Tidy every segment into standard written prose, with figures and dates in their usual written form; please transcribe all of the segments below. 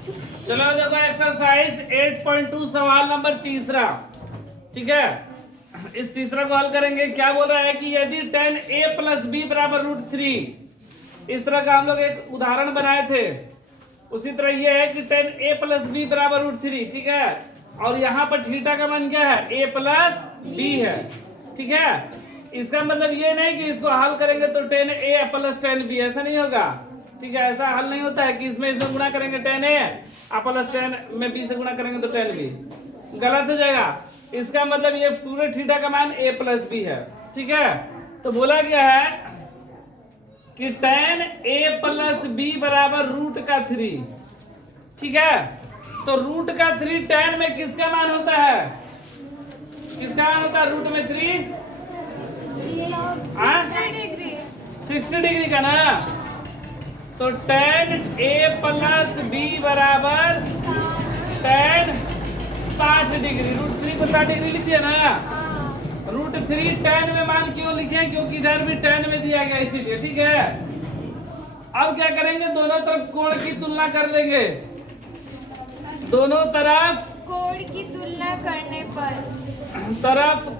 चलो देखो एक्सरसाइज 8.2 सवाल नंबर तीसरा। ठीक है, इस तीसरा को हल करेंगे। क्या बोल रहा है कि यदि tan a प्लस बी बराबर √3, इस तरह का हम लोग एक उदाहरण बनाए थे। उसी तरह ये है कि tan a प्लस बी बराबर √3। ठीक है, और यहाँ पर थीटा का मान क्या है? a प्लस बी है। ठीक है, इसका मतलब ये नहीं कि इसको हल करेंगे तो tan a plus tan b, ऐसा नहीं होगा। ठीक है, ऐसा हल नहीं होता है कि इसमें गुणा करेंगे tan a प्लस tan में b से गुणा करेंगे तो tan b, गलत हो जाएगा। इसका मतलब ये पूरे थीटा का मान a प्लस बी है। ठीक है, तो बोला गया है कि tan a प्लस बी बराबर √3। ठीक है, तो √3 tan में किसका मान होता है? किसका मान होता है रूट में 3? 60 डिग्री का ना। तो tan a प्लस बी बराबर tan 60 डिग्री। √3 को 60 डिग्री लिख दिया ना। √3 tan में मान क्यों लिखे? क्योंकि इधर भी tan में दिया गया इसीलिए। ठीक है, अब क्या करेंगे? दोनों तरफ कोण की तुलना कर लेंगे। दोनों तरफ कोण की तुलना करने पर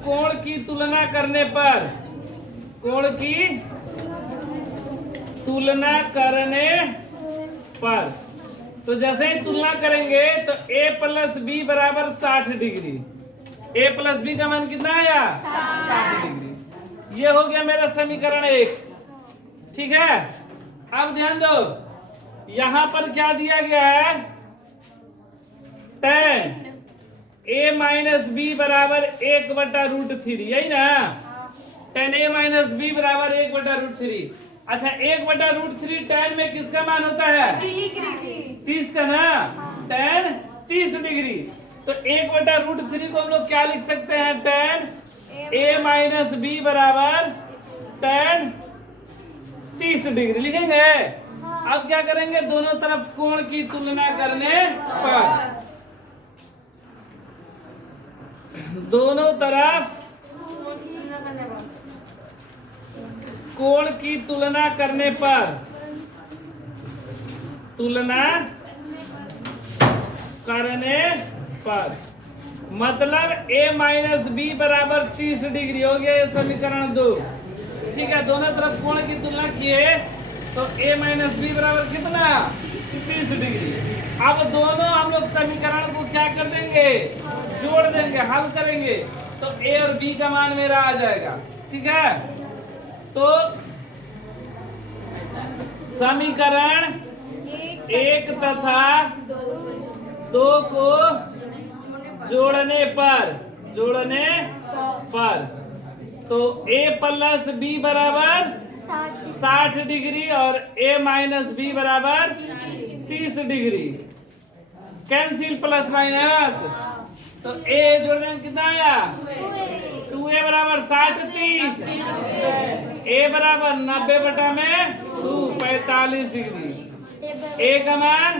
कोण की तुलना करने पर, कोण की तुलना करने पर, तो जैसे ही तुलना करेंगे तो a प्लस बी बराबर 60 डिग्री। a प्लस बी का मान कितना आया? 60 डिग्री। ये हो गया मेरा समीकरण 1। ठीक है, अब ध्यान दो, यहां पर क्या दिया गया है? tan a माइनस बी बराबर 1/√3, यही ना? tan a माइनस बी बराबर 1/√3। अच्छा, 1/√3 tan में किसका मान होता है? 30 का ना। tan 30 degree. तो 1/√3 को हम लोग क्या लिख सकते हैं? tan a माइनस बी बराबर tan 30 डिग्री लिखेंगे। अब क्या करेंगे? दोनों तरफ कोण की तुलना करने पर, दोनों तरफ कोण की तुलना करने पर, तुलना करने पर मतलब a माइनस बी बराबर 30 डिग्री हो गया। ये समीकरण 2। ठीक है, दोनों तरफ कोण की तुलना किए तो a माइनस बी बराबर कितना? 30 डिग्री। अब दोनों हम लोग समीकरण को क्या कर देंगे? जोड़ देंगे, हल करेंगे तो a और b का मान मेरा आ जाएगा। ठीक है, तो समीकरण 1 तथा 2 को जोड़ने पर तो a प्लस बी बराबर 60 डिग्री और a माइनस बी बराबर 30 डिग्री। कैंसिल प्लस माइनस, तो a जोड़ने में कितना आया? 2a बराबर 60 30, a बराबर 90/2 45 डिग्री। a का मान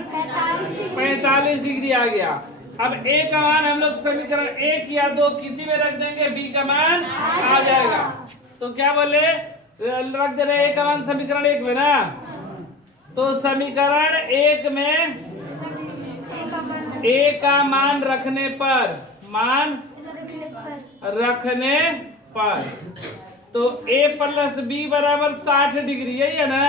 45 डिग्री आ गया। अब a का मान हम लोग समीकरण 1 या 2 किसी में रख देंगे, b का मान आ जाएगा। तो क्या बोले? रख दे रहे a का मान समीकरण 1 में ना। तो समीकरण 1 में a का मान रखने पर, तो a प्लस बी बराबर 60 डिग्री, यही है ना?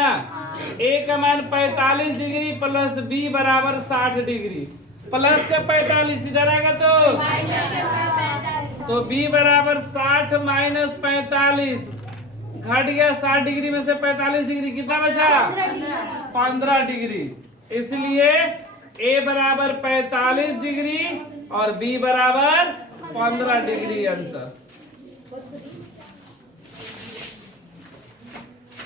a का मान 45 डिग्री प्लस b बराबर 60 डिग्री। प्लस का 45 इधर आएगा तो b बराबर 60 माइनस 45 घट गया। 60 डिग्री में से 45 डिग्री कितना बचा? 15 डिग्री। इसलिए a बराबर 45 डिग्री और b बराबर 15 डिग्री आंसर।